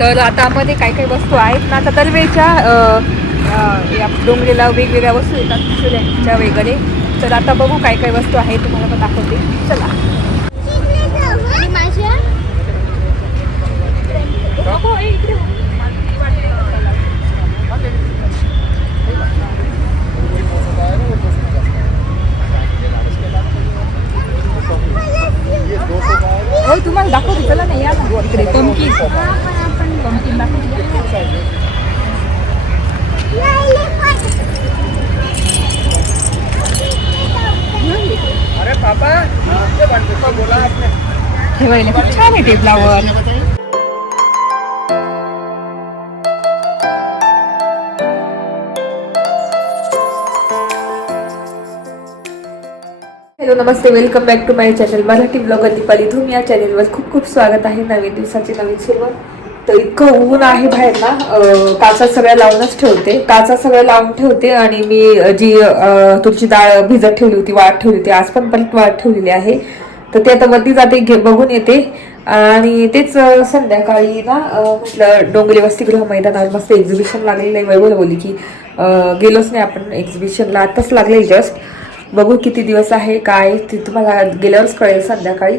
तर आता मध्ये काय काय वस्तू आहेत ना, आता दरवेळच्या या डोंगरीला वेगवेगळ्या वस्तू येतात फुलांच्या वगैरे. तर आता बघू काय काय वस्तू आहे, तुम्हाला पण दाखवते. चला. हो तुम्हाला दाखवते, चला नाही या ना इकडे. पंपकिन अरे पापा बोला आपने ठेवायला खूप छान आहे टेबलावर. हॅलो नमस्ते, welcome back to my channel Marathi blogger Deepali Dhoom. या चॅनलवर खूप खूप स्वागत आहे. नवीन दिवसाची नवीन सुरुवात. तर इतकं ऊन आहे बाहेर ना, काचा सगळ्या लावूनच ठेवते. काचा सगळ्या लावून ठेवते. आणि मी जी तुरची डाळ भिजत ठेवली होती, वाळत ठेवली होती, आज पण परत वाळत ठेवलेली आहे. तर ते आता वरती जाते, बघून येते. आणि तेच संध्याकाळी ना म्हटलं डोंगरी वसतिगृह मैदानावर मस्त एक्झिबिशन लागलेलं आहे. वैभव बोलली की गेलोच नाही आपण एक्झिबिशनला, आताच लागले जस्ट. बघू किती दिवस आहे काय ते तुम्हाला गेल्यावरच कळेल संध्याकाळी.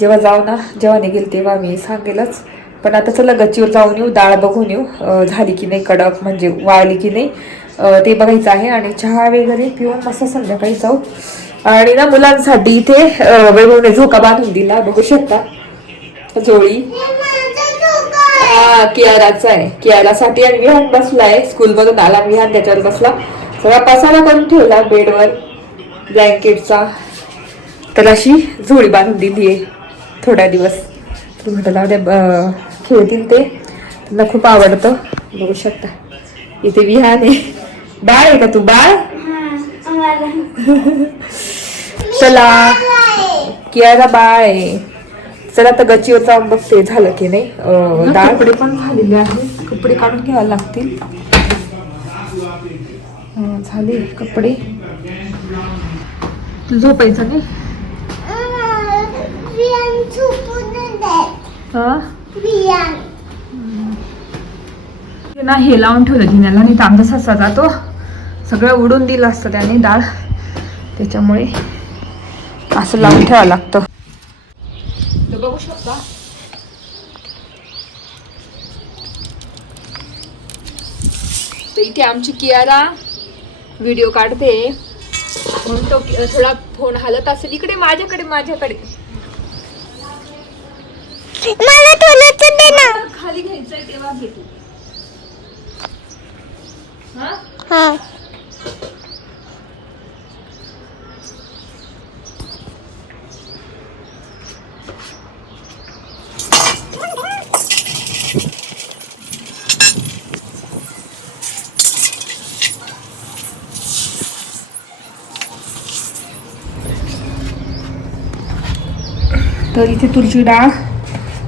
जेव्हा जाऊ ना, जेव्हा निघेल तेव्हा मी सांगेलच. पण आता चला गच्चीवर जाऊन येऊ, डाळ बघून येऊ झाली की नाही, कडक म्हणजे वाळली की नाही ते बघायचं आहे. आणि चहा वगैरे पिऊन मस्त संध्याकाळी जाऊ. आणि ना मुलांसाठी इथे वैभवने झोका बांधून दिला, बघू शकता जोळी. हा कियाराचा आहे, कियारासाठी. आणि विहान बसलाय, स्कूलमधून आला विहान, त्याच्यावर बसला. सगळा पसारा करून ठेवला बेडवर ब्लँकेटचा. तर अशी झोळी बांधून दिली आहे थोड्या दिवस. तर म्हटलं द्या खेळतील, ते त्यांना खूप आवडतं. बघू शकता इथे विहान आहे. बाळ आहे का तू, बाळ? चला कियारा बाळ आहे. चला आता गच्चीवर जाऊन बघते झालं की नाही. डाळ कपडे पण झालेले आहेत, कपडे काढून घ्यावे लागतील. झाले कपडे. तू झोपायचं नाही ना, हे लावून ठेवलं जिन्याला, नाही तर आमचा ससा जातो, सगळं उडून दिलं असतं त्याने डाळ. त्याच्यामुळे असं लावून ठेवावं लागतं. तर बघू शकता तर इथे आमची कियारा व्हिडिओ काढते. म्हणतो थोडा फोन हलत असेल इकडे माझ्याकडे मला थोडंसं दे ना. खाली घ्यायचंय तेव्हा घे तू. हा तर इथे तुरची डाळ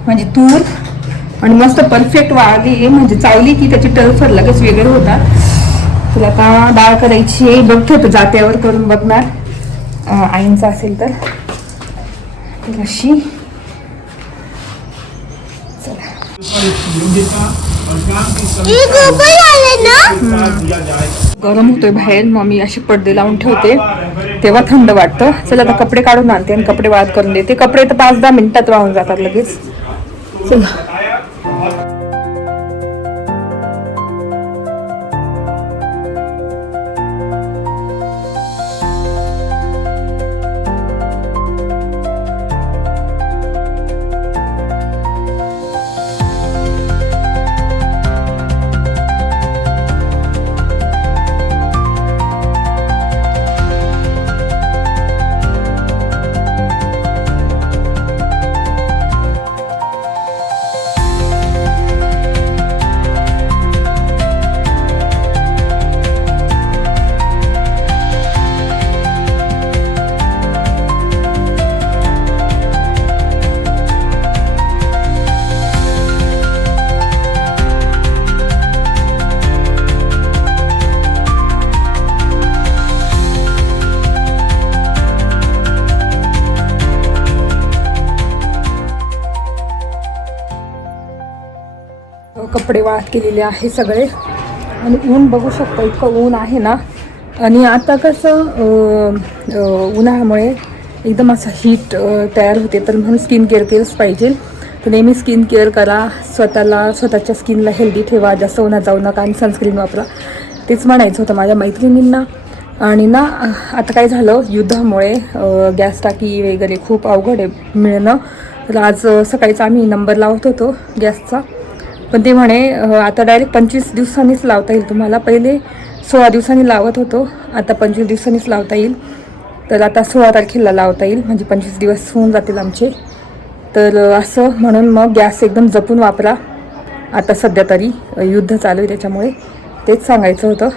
म्हणजे तूर आणि मस्त परफेक्ट वाळली, म्हणजे चावली की त्याची टर्फर लगेच वेगळे होतात. तुला आता डाळ करायची आहे, बघतो तर जात्यावर करून बघणार आईंचा असेल तर. अशी गरम होतोय बाहेर, मग मी अशी पडदे लावून ठेवते, तेव्हा थंड वाटतं. चला आता कपडे काढून आणते आणि कपडे वाळत करून देते. कपडे तर 5-10 मिनिटात वाळून जातात लगेच. चला. कपडे वाळत केलेले आहे सगळे आणि ऊन बघू शकता, इतकं ऊन आहे ना. आणि आता कसं उन्हाळ्यामुळे एकदम असं हीट तयार होते, तर म्हणून स्किन केअर केलंच पाहिजे. तर नेहमी स्किन केअर करा, स्वतःच्या स्किनला हेल्दी ठेवा, जास्त उन्हात जाऊ नका आणि सनस्क्रीन वापरा. तेच म्हणायचं होतं माझ्या मैत्रिणींना. आणि ना आता काय झालं, युद्धामुळे गॅस टाकी वगैरे खूप अवघड आहे मिळणं. तर आज सकाळीच आम्ही नंबर लावत होतो गॅसचा, पण ते म्हणे आता डायरेक्ट 25 दिवसांनीच लावता येईल तुम्हाला. पहिले 16 दिवसांनी लावत होतो, आता 25 दिवसांनीच लावता येईल. तर आता 16 तारखेला लावता येईल, म्हणजे 25 दिवस होऊन जातील आमचे. तर असं म्हणून मग गॅस एकदम जपून वापरा. आता सध्या तरी युद्ध चालू आहे त्याच्यामुळे तेच सांगायचं होतं.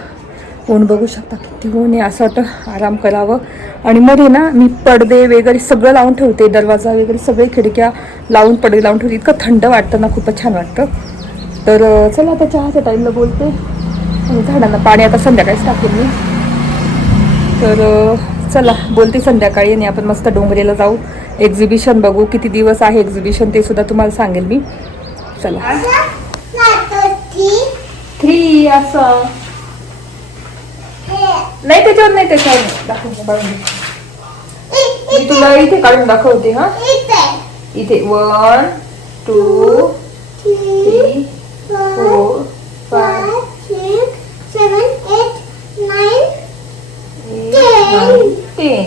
ऊन बघू शकता किती ऊन आहे, असं वाटतं आराम करावं. आणि मध्ये ना मी पडदे वगैरे सगळं लावून ठेवते, दरवाजा वगैरे सगळे खिडक्या लावून पडदे लावून ठेवते. इतकं थंड वाटतं ना, खूपच छान वाटतं. तर चला आता चहाच्या टाईमला बोलते आणि झाडांना पाणी आता संध्याकाळीच टाकेल मी. तर चला बोलते संध्याकाळी आणि आपण मस्त डोंगरेला जाऊ, एक्झिबिशन बघू. किती दिवस आहे एक्झिबिशन ते सुद्धा तुम्हाला सांगेल मी. चला 3 असं नाही, त्याच्यावर नाही, त्याच्यावर दाखवते. मी तुला इथे काढून दाखवते. हा इथे 1 2 3 4 5 6 7 8 9 10.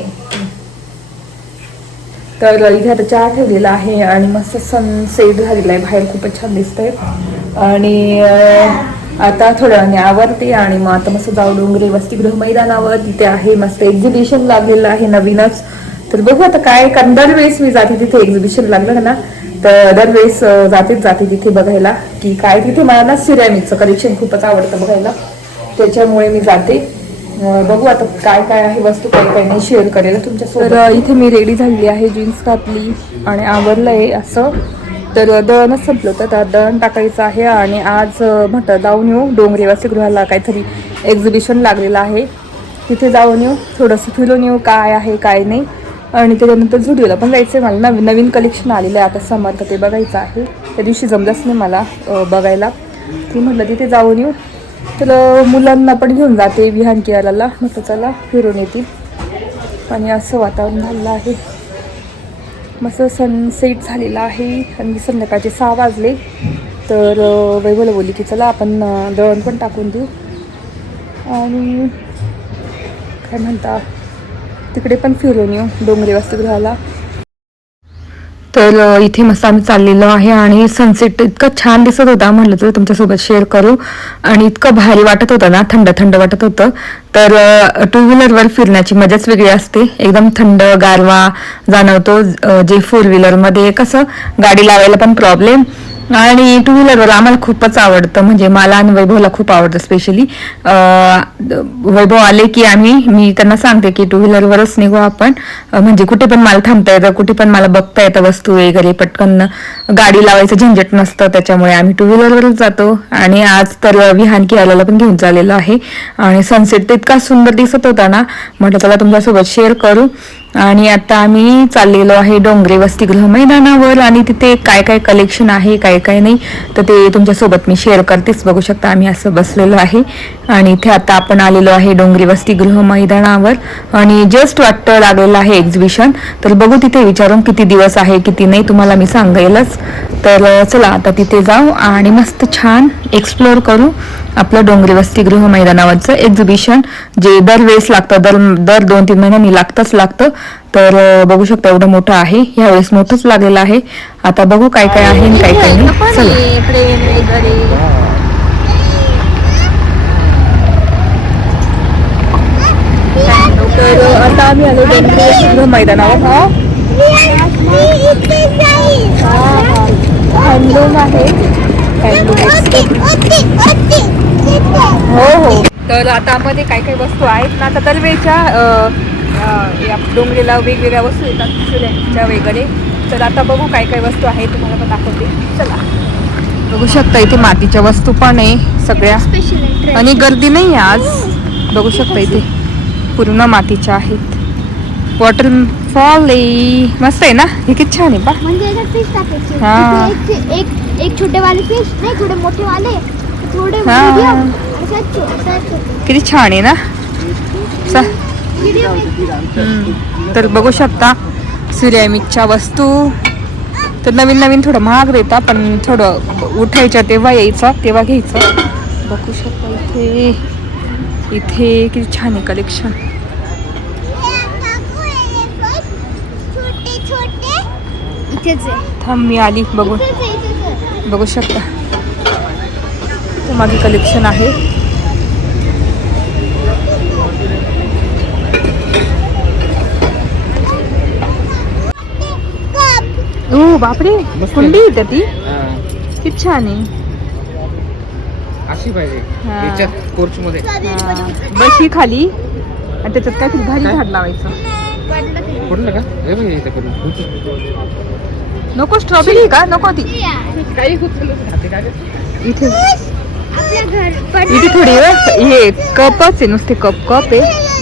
तर इथे आता चहा ठेवलेला आहे आणि मस्त सनसेट झालेला आहे बाहेर, खूपच छान दिसतंय. आणि आता थोड्या वेळाने आवरते आणि मग आता मस्त जाऊ डोंगरे वसतिगृह मैदानावर. तिथे आहे मस्त एक्झिबिशन लागलेलं आहे नवीनच. तर बघू आता काय, कारण दरवेळेस मी जाते तिथे एक्झिबिशन लागलं ना, तर दरवेळेस जाते तिथे बघायला की काय. तिथे मला ना सिरॅमिकचं कलेक्शन खूपच आवडतं बघायला, त्याच्यामुळे मी जाते. बघू आता काय काय आहे वस्तू, काय काय नाही शेअर करेल तुमच्यासोबत. तर इथे मी रेडी झालेली आहे, जीन्स घातली आणि आवरलं आहे असं. तर दळणच संपलं होतं, तर दळण टाकायचं आहे. आणि आज म्हटलं जाऊन येऊ डोंगरे वसतिगृहाला, काहीतरी एक्झिबिशन लागलेलं आहे, तिथे जाऊन येऊ, थोडंसं फिरून येऊ काय आहे काय नाही. आणि त्याच्यानंतर झुडिओला पण जायचं आहे मला, नवीन कलेक्शन आलेलं आहे आता समर्थ, ते बघायचं आहे. त्या दिवशी जमलंच नाही मला बघायला, ती म्हटलं तिथे जाऊन येऊ. तर मुलांना पण घेऊन जाते विहान केरळला, म्हटलं चला फिरून येतील. आणि असं वातावरण झालेलं आहे, मस्त सनसेट झालेला आहे. आणि संध्याकाळचे 6 वाजले. तर वैभवला बोलली की चला आपण दळण पण टाकून देऊ आणि काय म्हणता तिकडे पण फिरून येऊ डोंगरे वसतिगृहाला. तर इथे मस्त आम्ही चाललेलो आहे आणि सनसेट इतका छान दिसत होता, म्हटलं तर तुमच्यासोबत शेअर करू. आणि इतकं भारी वाटत होतं ना, थंड थंड वाटत होतं. तर 2 व्हीलरवर फिरण्याची मजाच वेगळी असते, एकदम थंड गारवा जाणवतो. जे 4 व्हीलरमध्ये कसं गाडी लावायला पण प्रॉब्लेम, आणि 2 व्हीलरवर आम्हाला खूपच आवडतं, म्हणजे मला आणि वैभवला खूप आवडतं. स्पेशली वैभव आले की मी त्यांना सांगते की 2 व्हीलरवरच निघू आपण, म्हणजे कुठे पण मला थांबता येतं, कुठे पण मला बघता येतं वस्तू वगैरे, पटकन गाडी लावायचं झंझट नसतं, त्याच्यामुळे आम्ही 2 व्हीलरवरच जातो. आणि आज तर विहान केरळला पण घेऊन चाललेलो आहे. आणि सनसेट तर इतका सुंदर दिसत होता ना, म्हटलं चला तुमच्यासोबत शेअर करू. आणि आता आम्ही चाललेलो आहे डोंगरे वसतिगृह मैदानावर, आणि तिथे काय काय कलेक्शन आहे काय काय नाही तर ते तुमच्यासोबत मी शेअर करतेच. बघू शकता आम्ही असं बसलेलो आहे आणि इथे आता आपण आलेलो आहे डोंगरे वसतिगृह मैदानावर. आणि जस्ट वाटतं लागलेलं आहे एक्झिबिशन, तर बघू तिथे विचारून किती दिवस आहे किती नाही तुम्हाला मी सांगेलच. तर चला आता तिथे जाऊ आणि मस्त छान एक्सप्लोअर करू आपलं डोंगरे वसतिगृह मैदानावरचं एक्झिबिशन, जे दरवेळेस लागतं, दर 2-3 महिन्यांनी लागतं. तर बघू शकता एवढं मोठं आहे, ह्यावेळेस मोठंच लागलेलं आहे. आता बघू काय काय आहे आणि काय काय नाही. चला. तर आता आम्ही आलो डोंगरे वसतिगृह मैदानावर. हँडलूम आहे, हो. तर आता मध्ये काय काय वस्तू आहेत ना, आता दरवेळच्या या डोंगरेला वेगवेगळ्या वस्तू येतात सिरॅमिकच्या वगैरे. तर आता बघू काय काय वस्तू आहे, तुम्हाला पण दाखवते. चला. बघू शकता इथे मातीच्या वस्तू पण आहे सगळ्या, आणि गर्दी नाही आहे आज. बघू शकता इथे पूर्ण मातीच्या आहेत. वॉटरफॉल मस्त आहे ना, हे किती छान आहे पा. म्हणजे हा. एक एक छोटे वाले फिश नाही थोडे मोठे वाले थोडे हा. मीडियम असे छोटे किती छान आहे ना मीडियम तर बघू शकता सिरॅमिकच्या वस्तू तर नवीन नवीन थोडं महाग देता पण थोडं उठायचं तेव्हा यायचं तेव्हा घ्यायचं. बघू शकता इथे इथे किती छान आहे कलेक्शन. छोटे छोटे इथेच आहे थांब मी आली बघू इथेच आहे, इथेच आहे. बघू शकता ते मागे कलेक्शन आहे. ओ बापरे कुंडी येते ती किती छान आहे. अशी पाहिजे हा. याच्यात कोर्च मध्ये बशी खाली आणि त्याच्यात काहीतरी भारी झाड लावायचं. पडलं का हे बघ इथे करून नको स्ट्रॉबेरी का नको ती काही खूप खाते काय इथे आपल्या घर इथे थोडी वेळ हे कपच आहे नुसते कप आहे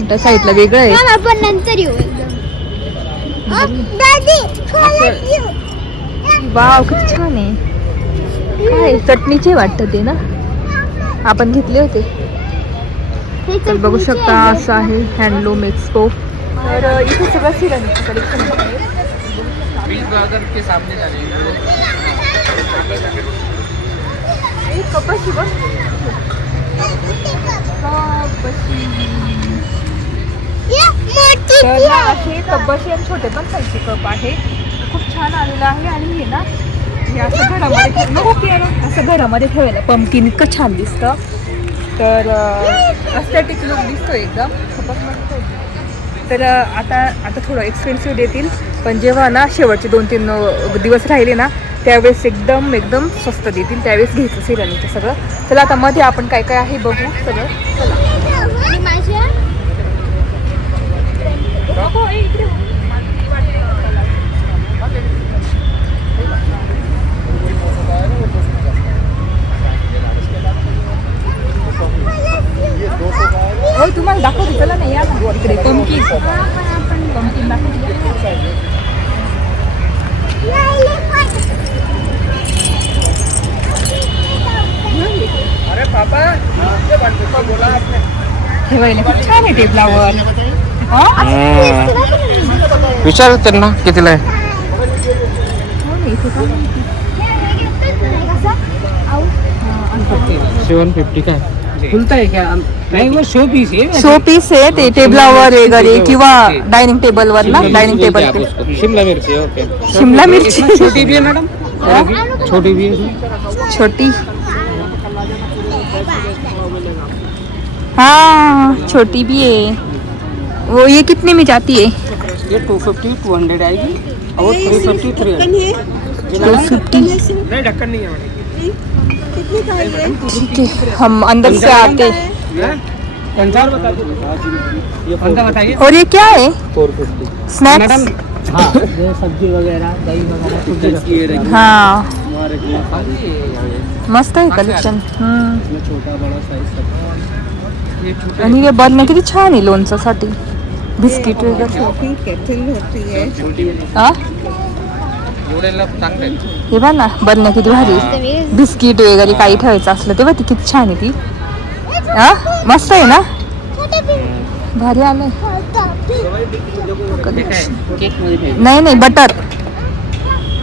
त्या साईडला वेगळं आहे. पण आपण नंतर येऊ दादी वाव किती छान आहे. काय चटणीचे वाटतं ते ना आपण घेतले होते. तर बघू शकता असं आहे हँडलूम एक्सपो. तर इथे सगळं सिरॅमिकचं कलेक्शन आहे. बिग ब्रदर के सामने जाने कपाशी बघ तर ना असे कब्बशी आणि छोटे पण साईजचे कप आहे. खूप छान आलेलं आहे आणि हे ना हे असं घरामध्ये नको असं घरामध्ये ठेवायला पंपकिन इतकं छान दिसतं. तर अस्थेटिक लुक दिसतो एकदम खूपच मस्त आहे. तर आता थोडं एक्सपेन्सिव्ह देतील पण जेव्हा ना शेवटचे 2-3 दिवस राहिले ना त्यावेळेस एकदम स्वस्त देतील त्यावेळेस घ्यायचं सिरॅमिकचं सगळं. चला आता मध्ये आपण काय काय आहे बघू सगळं. चला माझ्या हो तुम्हाला दाखवते चला ना या ना इकडे पंपकिन दाखवते. अरे पापा ये बनते बोला आपने ठेवायला खूप छान आहे टेबलावर. विचार त्यांना कितीला आहे. इथे काय माहिती. 750 काय खुलता है क्या नहीं वो शो पीस है शो पीस आहे ते टेबलावर वगैरे किंवा डायनिंग टेबलवर ना डायनिंग टेबल शिमला मिर्ची ओके शिमला मिरची छोटी भी है मैडम छोटी भी है छोटी हाँ छोटी भी है वो ये कितने में जाती है. ये 250 200 आएगी और 350 300 250 नहीं ढक्कन नहीं है ठीक है हम अंदर से आते. पंचार बता दो बताइए. और ये क्या है 450 स्नैक्स. हाँ सब्जी वगैरह दही वगैरह हाँ मस्त आहे कलेक्शन. छोटा बड़ा साइज आणि हे बनणं किती छान आहे लोणच्यासाठी बिस्किट वगैरे. हा चांगले हे बघ ना बनणं किती भारी बिस्किट वगैरे काही ठेवायचं असलं तेव्हा ती किती छान आहे ती. हा मस्त आहे ना भारी आलंय. नाही बटर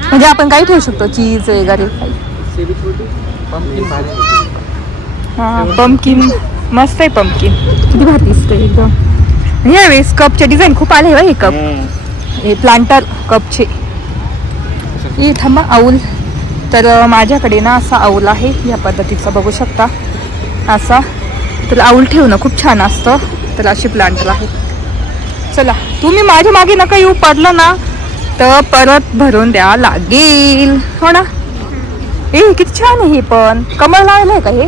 म्हणजे आपण काही ठेवू शकतो चीज वगैरे काही. हा पंपकिन मस्त आहे पंपकिन किती भारी दिसतंय एकदम. यावेळेस कपचे डिझाईन खूप आले हे कप हे प्लांटर कपचे. हे थांबा आऊल. तर माझ्याकडे ना असा आऊल आहे या पद्धतीचा बघू शकता असा. तर आऊल ठेवणं खूप छान असतं. तर अशी प्लांटर आहे. चला तुम्ही माझ्या मागे नका येऊ पडलं ना तर परत भरून द्या लागेल हो ना. ए किती छान आहे हे पण कमळ लावलं आहे का हे.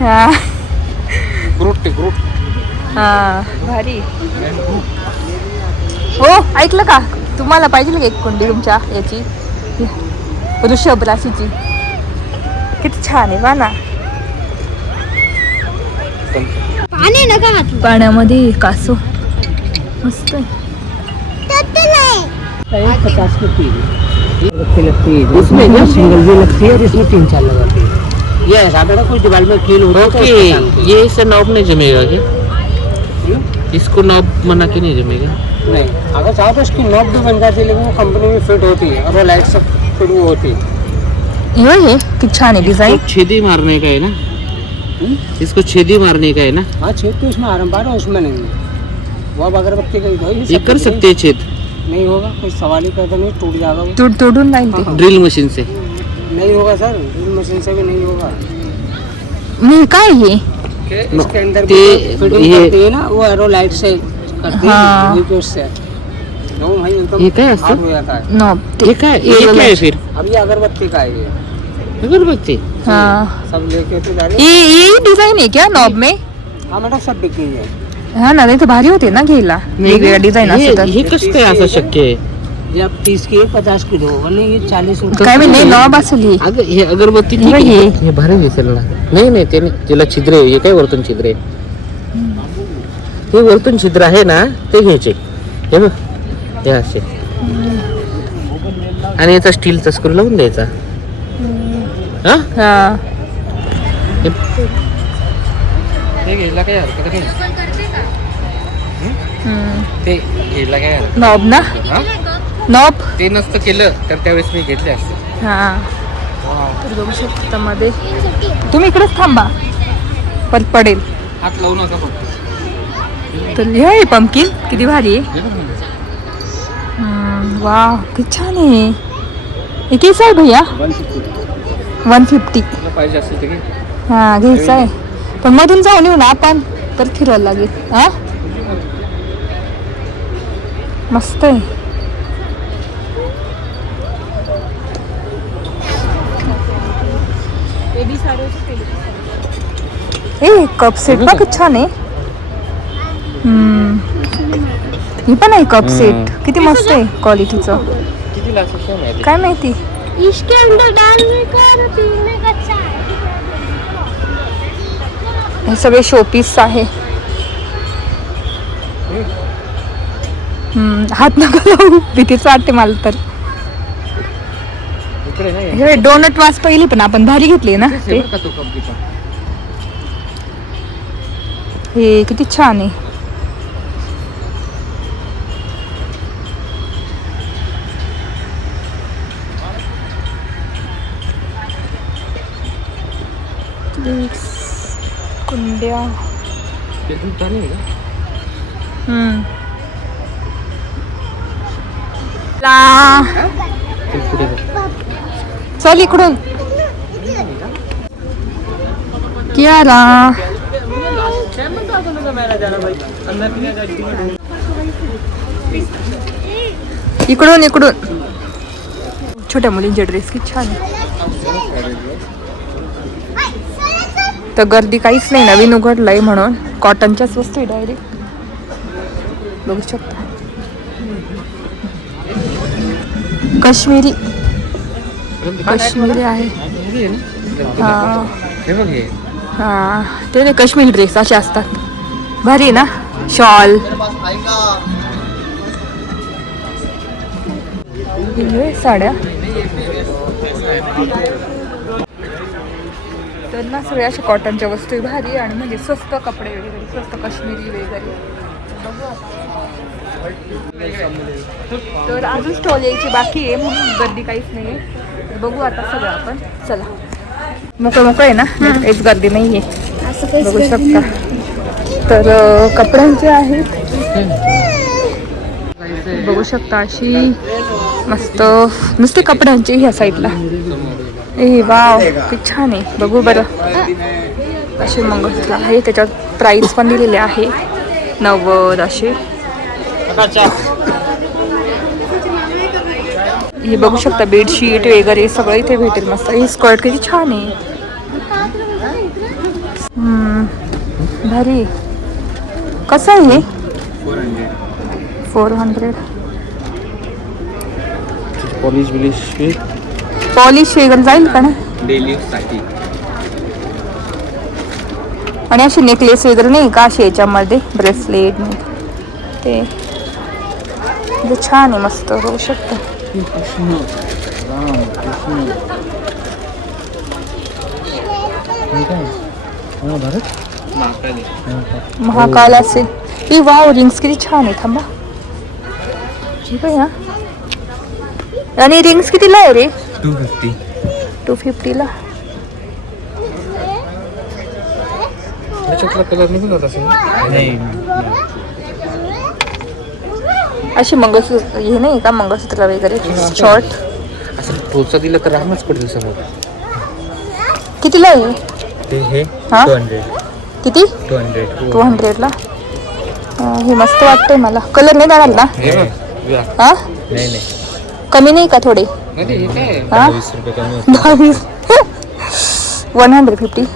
हा हा भारी. हो ऐकलं का तुम्हाला पाहिजे का एक कुंडी तुमच्या याची वृषभ राशीची किती छान आहे वा ना. पाणी नका घातलं पाण्यामध्ये कासव मस्त आहे. 50 रुपये लगती है उसमें क्या? सिंगल भी लगती है और इसमें 3-4 लगाती है। ये ऐसा बेटा कुछ दीवार में कील होता है तो ओके, उसको टांगते ये इससे नॉब नहीं जमेगा क्या? हैं। इसको नॉब बना के नहीं जमेगा? नहीं, अगर चाहो तो इसकी नॉब भी बन जाती है, लेकिन वो कंपनी में फिट होती है और वो लाइट सब फिट वो होती है। हे किती छान आहे डिझाईन. तो छेदी मारने का है ना? इसको छेदी मारने का है ना? हाँ, छेद तो इसमें आराम पा रहा है, उसमें नहीं है। वो अब अगरबत्ती का ही दो, ये कर सकते हैं छेद नहीं होगा, कोई सवाल ही करता नहीं, टूट जाएगा वो। तोडून जाईल ते. ड्रिल मशीन से. नहीं होगा सर, ड्रिल मशीन से भी नहीं होगा। मी काय हे इसके अंदर ते- फिटिंग ये- करती है ना, वो एरो लाइट से करती हाँ। है उससे जो भाई एकदम ये क्या है इससे? hard हो जाता है। नॉब ये क्या है? ये क्या है फिर? अब ये अगरबत्ती का है ये, अगरबत्ती. हाँ सब लेके तो जा रहे ये डिझाईन आहे क्या नॉब में. हाँ मैडम, सब बिकी है। हा ना, नाही तर भारी होते ना घ्यायला वेगवेगळ्या डिझाईन असं तर. हे कसं काय असं शक्य आहे? ये आप 30 की है, 50 की दो, वरना ये 40 रुपये। काय म्हणजे नॉब असेल ही. अगं हे अगरबत्ती ठीक हे आहे. घे. हे भारी दिसेल ना. नाही नाही ते नाही, त्याला छिद्र आहे. हे काय वरतून छिद्र आहे? हे वरतून छिद्र आहे ना, ते घ्यायचे. हे बघ, हे असे आणि याचा स्टीलचा स्क्रू लावून द्यायचा. हा, हा ते घ्यायला काय हरकत नाही. ते घ्यायला काय हरकत नॉब ना, हा? नॉब. ते नसतं केलं तर त्यावेळेस मी घेतले असते. हा तर बघू शकता मध्ये. तुम्ही इकडेच थांबा, परत पडेल. हात लावू नका फक्त. तर हे आहे पंपकिन, किती भारी आहे. हे बघ ना. वाह किती छान आहे. हे किती आहे भैया? 150. तुला पाहिजे असेल तर घे. हा घ्यायचं आहे, पण मधून जाऊन येऊ ना आपण, तर फिरायला लागेल. हा मस्त आहे. ए कप सेट बघ किती छान आहे. ही पण आहे कप सेट, किती मस्त आहे क्वालिटीचं. किती लागतं काय माहिती. काय माहिती. इसके अंदर डालने का और पीने का चाय. हे सगळे शोपीस आहे. हात नका लावू, भीतीच वाटते मला तर. इकडे नाही. हे डोनट वास पहिली पण आपण भारी घेतली ना तेच ते. आहे बरं का तो कप बिचा. हे किती छान आहे. कुंड्या. ते दूध नाही का? ते पुढे बघ. चल इकडून. कियारा इकडून इकडून. छोट्या मुलींचे ड्रेस किती छान आहे. तर गर्दी काहीच नाही, नवीन उघडलंय म्हणून कॉटनच्याच वस्तू आहे डायरेक्ट. बघू शकता काश्मीरी काश्मीरी आहे. हे ना? हा हे बघ हे. हा ते नाही, काश्मीरी ड्रेस असे असतात. भारी आहे ना. शॉल. हे साड्या तर ना सगळ्या अशा कॉटनच्या वस्तू आहे भारी, आणि म्हणजे स्वस्त कपडे वगैरे, स्वस्त काश्मीरी वगैरे. बघू आता. तर अजून स्टॉल यायची बाकी आहे, म्हणून गर्दी काहीच नाही आहे. बघू आता सगळं आपण. चला मोकळं मोकळं आहे ना, काहीच गर्दी नाही आहे. बघू शकता. तर कपड्यांचे आहेत, बघू शकता. अशी मस्त नुसते कपड्यांची ह्या साईडला. ए वाव किती छान आहे. बघू बरं. असे मंगळसूत्र आहे, त्याच्यावर प्राईस पण दिलेले आहे 90 असे. हे बघू शकता बेडशीट वगैरे सगळं इथे भेटेल मस्त. ही स्कर्ट किती छान आहे. भारी. कसं आहे हे? 400. पॉलिश वगैरे जाईल का ना डेली साठी. आणि अशी नेकलेस वगैरे नाही का अशी याच्यामध्ये ब्रेसलेट ते छान आहे मस्त. होऊ शकतं. महाकाल असेल. ही वाव रिंग्स किती छान आहे. थांबा हे काय हा. आणि रिंग्स कितीला आहे रे? 250 ला. कलर निघून जात असेल. अशी मंगळसूत्र हे नाही का मंगळसूत्र वगैरे शॉर्ट असं टोचा दिलं तर रामच पडतील समोर. कितीला आहे हे हा 200. किती 200 ला. हे मस्त वाटतंय मला. कलर नाही जाणार ना? हा नाही कमी नाही का थोडे? हा 20 150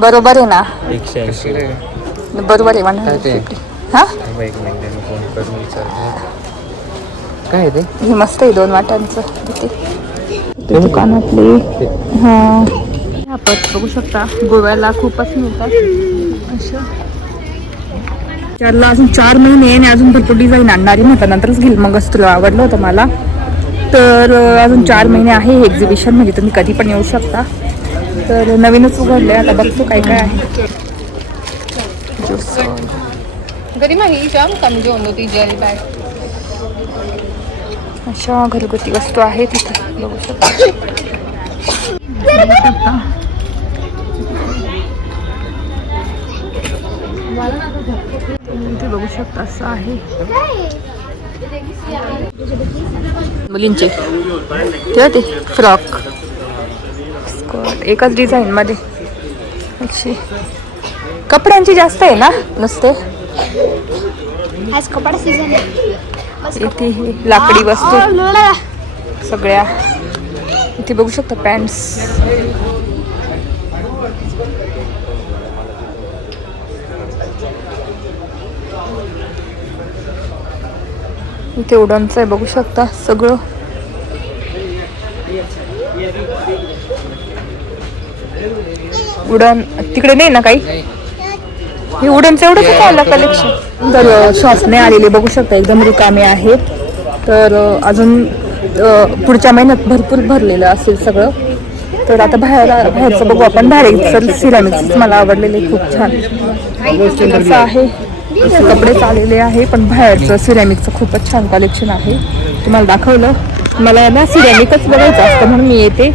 बरोबर आहे ना? 180. बरोबर आहे 150. हा काय ते? हे मस्त आहे 2 वाटांचं. ते दुकानातले हा आपण बघू शकता. गोव्याला खूपच मिळतात अशा. त्याला अजून 4 महिने आणि अजून भरपूर डिझाईन आणणारी म्हटलं नंतरच घेईल. मग तुला आवडलं होतं मला तर अजून 4 महिने आहे हे एक्झिबिशन. म्हणजे तुम्ही कधी पण येऊ शकता. तर नवीनच उघडलंय आता बघतो काय काय आहे. अशा घरगुती वस्तू आहेत तिथे बघू शकता. इथे बघू शकता असं आहे मुलींचे. तेव्हा ते फ्रॉक स्कर्ट एकाच डिझाईन मध्ये. अशी कपड्यांची जास्त आहे ना नुसते. आज कपडा सीझन आहे. इथे हे लाकडी वस्तू सगळ्या इथे बघू शकता. पॅन्ट्स इथे उडनचं आहे बघू शकता सगळं. उडन तिकडे नाही ना काही. हे उडनचं एवढंच आलं कलेक्शन. तर शॉपने आलेले बघू शकता एकदम रिकामे आहेत. तर अजून पुढच्या महिन्यात भरपूर भरलेलं असेल सगळं. तर आता बाहेरचं बघू आपण. बाहेर सिरामिक्स मला आवडलेले खूप छान असं आहे. कपडे चाललेले आहे पण बाहेरचं सिरॅमिकचं खूपच छान कलेक्शन आहे. तुम्हाला दाखवलं. मला ना सिरॅमिकच बघायचं असतं म्हणून मी येते.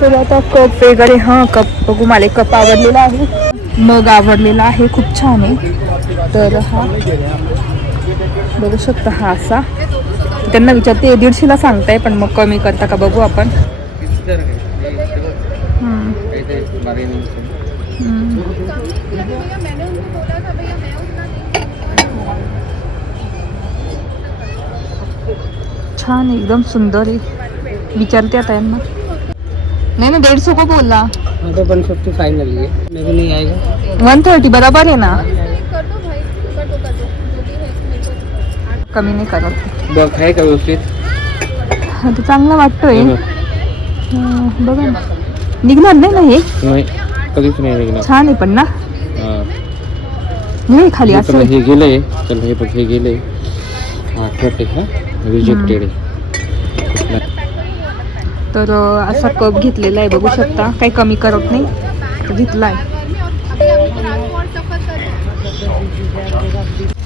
तर आता कप वगैरे हा कप बघू. मला एक कप आवडलेला आहे. मग आवडलेला आहे खूप छान आहे. तर हा बघू शकता. हा असा त्यांना विचारते 150ला सांगताय पण मग कमी करता का बघू आपण. छान एकदम सुंदर आहे. विचारते आता यांना. नहीं ना 150 को बोलना. तो 150 फाइनली है. मेरे को नहीं आएगा. 130 बराबर है ना. कमी नाही करत. बघ आहे का व्यवस्थित? आता चांगला वाटतोय. बघा ना निघणार नाही ना हे. नाही कधीच नाही निघणार. छान आहे पण ना. नाही खाली असं हे गेलंय. चल हे बघ हे गेलंय. हा कट आहे. हा रिजेक्टेड आहे. तर असा कप घेतलेला आहे बघू शकता. काही कमी करत नाही तर घेतलाय.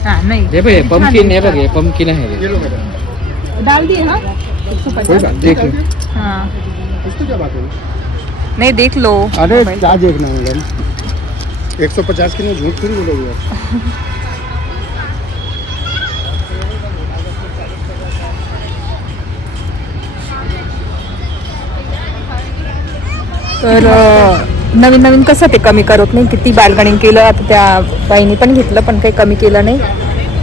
हा नाही हे बघ पंपकिन आहे. बघ हे पंपकिन आहे. डाल दिए हाँ देख लो. हाँ नहीं देख लो. अरे क्या देखना है 150 की नहीं झूठ थोड़ी बोलोगे यार. तर नवीन नवीन कसं ते कमी करत नाही. किती बार्गेनिंग केलं. आता त्या बाईने पण घेतलं पण काही कमी केलं नाही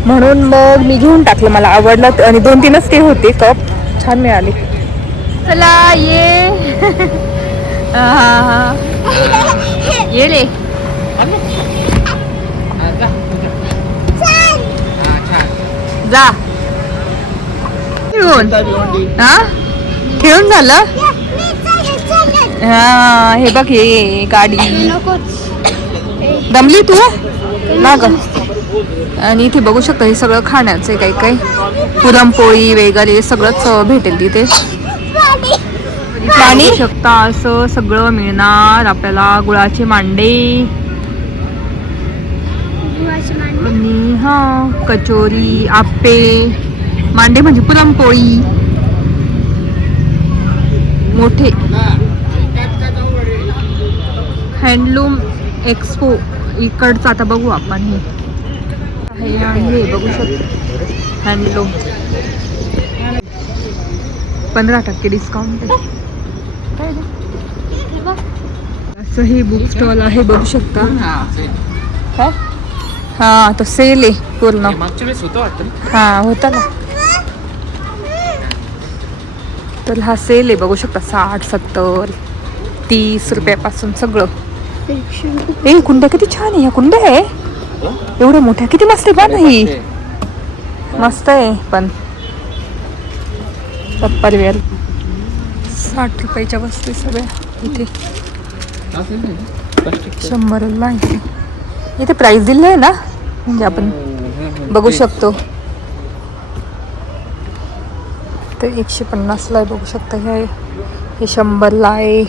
म्हणून मग मी घेऊन टाकलं. मला आवडलं आणि 2-3च ते होते कप छान मिळाले. चला ये ये रे जा खेळून. हा खेळून झालं. हा हे बघ हे गाडी. दमली तू ना ग. आणि इथे बघू शकता हे सगळं खाण्याचं आहे, काही काही पुरणपोळी वगैरे सगळंच भेटेल तिथे. पाणी शकता असं सगळं मिळणार आपल्याला. गुळाचे मांडे आणि हा कचोरी, आप्पे, मांडे म्हणजे पुरणपोळी मोठे. हँडलूम एक्सपो इकडचं आता बघू आपण. हे आणि हे बघू शकतो हँडलूम 15% डिस्काउंट आहे. असं हे बुक स्टॉल आहे बघू शकता. हा तो सेल आहे पूर्ण. हा होता ना. तर हा सेल आहे बघू शकता. 60, 70, 30 रुपयापासून सगळं. ए कुंड्या किती छान आहे. ह्या कुंड्या आहे एवढ्या मोठ्या, किती मस्त आहे पण. ही मस्त आहे पण. टप्परवेअर 60 रुपयाच्या वस्तू सगळ्या इथे. 100ला आहे इथे. प्राइस दिलं आहे ना, म्हणजे आपण बघू शकतो. तर 150ला आहे बघू शकता. हे 100ला आहे.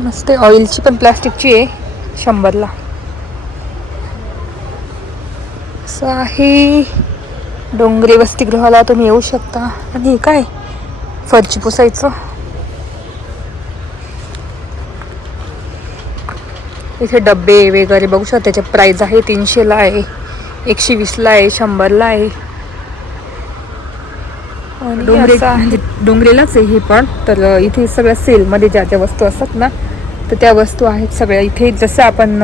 मस्त आहे. ऑइलची पण प्लास्टिकची आहे 100ला. असं आहे. डोंगरे वसतिगृहाला तुम्ही येऊ शकता. आणि हे काय फरची पुसायचं. इथे डब्बे वगैरे बघू शकता. त्याचे प्राइस आहे 300ला आहे, 120ला आहे, 100ला आहे. डोंगरेलाच आहे हे पण. तर इथे सगळ्या सेलमध्ये ज्या ज्या वस्तू असतात ना, तर त्या वस्तू आहेत सगळ्या इथे. जसं आपण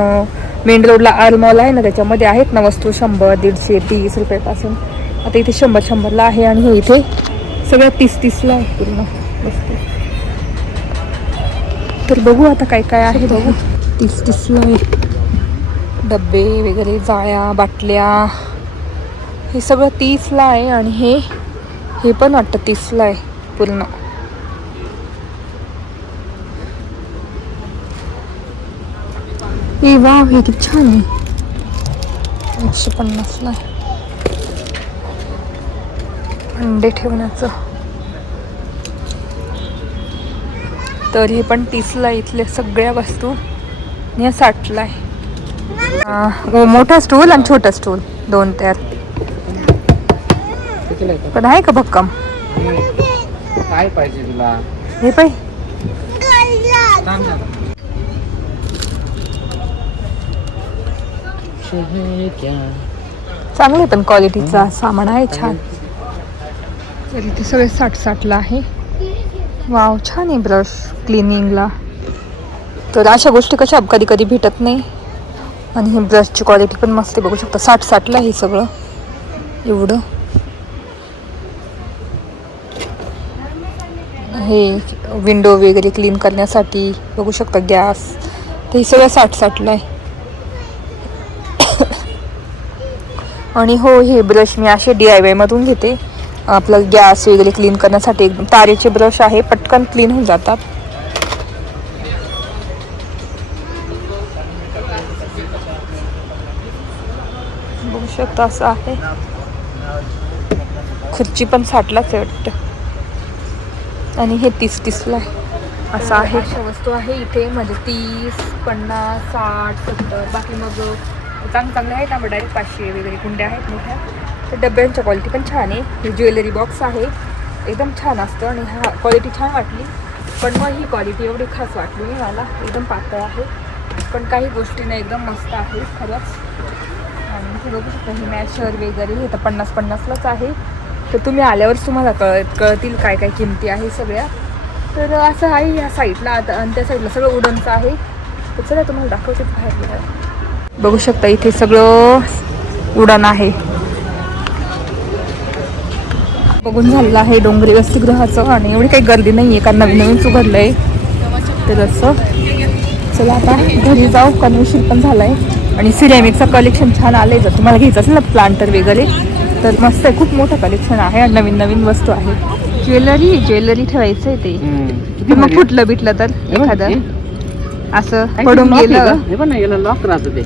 मेन रोडला आर मॉल आहे ना, त्याच्यामध्ये आहेत ना वस्तू 100, 150, 30 रुपयापासून. आता इथे 100ला आहे. आणि हे इथे सगळं 30ला आहे पूर्ण वस्तू. तर बघू आता काय काय आहे. बघू 30ला आहे. डब्बे वगैरे, जाळ्या, बाटल्या, हे सगळं 30ला आहे. आणि हे पण वाटतं 30ला आहे पूर्ण. हे वाव, हे किती छान आहे. 150ला आहे. अंडे ठेवण्याचं. तर हे पण 30ला आहे. इथल्या सगळ्या वस्तू. आणि या 60ला आहे. मोठा स्टूल आणि छोटा स्टूल दोन तयार. पण आहे का भक्कम. काय पाहिजे तुला. हे पाय चांगले पण क्वालिटीचा सामान आहे. छान. तर इथे सगळे 60ला आहे. वाव छान आहे. ब्रश क्लिनिंगला. तर अशा गोष्टी कशा कधी कधी भेटत नाही. आणि हे ब्रशची क्वालिटी पण मस्त आहे बघू शकता. 60ला हे सगळं एवढं. हे विंडो वगैरे क्लीन करण्यासाठी बघू शकता. गॅस तर हे सगळं 60ला आहे. आणि हो हे ब्रश मी असे DIY मधून घेते. आपलं गॅस वगैरे क्लीन करण्यासाठी. एकदम तारेचे ब्रश आहे, पटकन क्लीन होऊन जातात. बघू शकता असं आहे. खुर्ची पण 60लाच आहे वाटतं. आणि हे 30ला आहे. असं आहे. अशा वस्तू आहे इथे म्हणजे 30, 50, 60, 70. बाकी मग चांगले आहेत ना डायरेक्ट 500 वगैरे कुंड्या आहेत मोठ्या. तर डब्यांच्या क्वालिटी पण छान आहे. हे ज्वेलरी बॉक्स आहे एकदम छान असतं. आणि हा क्वालिटी छान वाटली. पण मग ही क्वालिटी एवढी खास वाटली नाही मला. एकदम पातळ आहे पण काही गोष्टीने एकदम मस्त आहे खरंच. आणि हे बघू शकता हे मॅशर वगैरे हे तर 50-50लाच आहे. तर तुम्ही आल्यावरच तुम्हाला कळतील काय काय किमती आहे सगळ्या. तर असं आहे ह्या साईडला. आता आणि त्या साईडला सगळं वुडनचं आहे. तर चला तुम्हाला दाखवते बाहेर. बघू शकता इथे सगळं वुडन आहे. बघून झालेलं आहे डोंगरी वसतिगृहाचं. आणि एवढी काही गर्दी नाही आहे कारण नवीनच उघडलं आहे. तर असं चला आता घरी जाऊ. कन्व्हिशन पण झालं आहे. आणि सिरेमिकचं कलेक्शन छान आलं आहे. जर तुम्हाला घ्यायचं असेल ना प्लांटर वगैरे तर मस्त आहे. खूप मोठं कलेक्शन आहे आणि नवीन नवीन वस्तू आहे. ज्वेलरी ठेवायचं आहे ते. मग फुटलं बिटलं तर एखादं असं पडून गेलं. हे पण याला लॉक राहतं ते.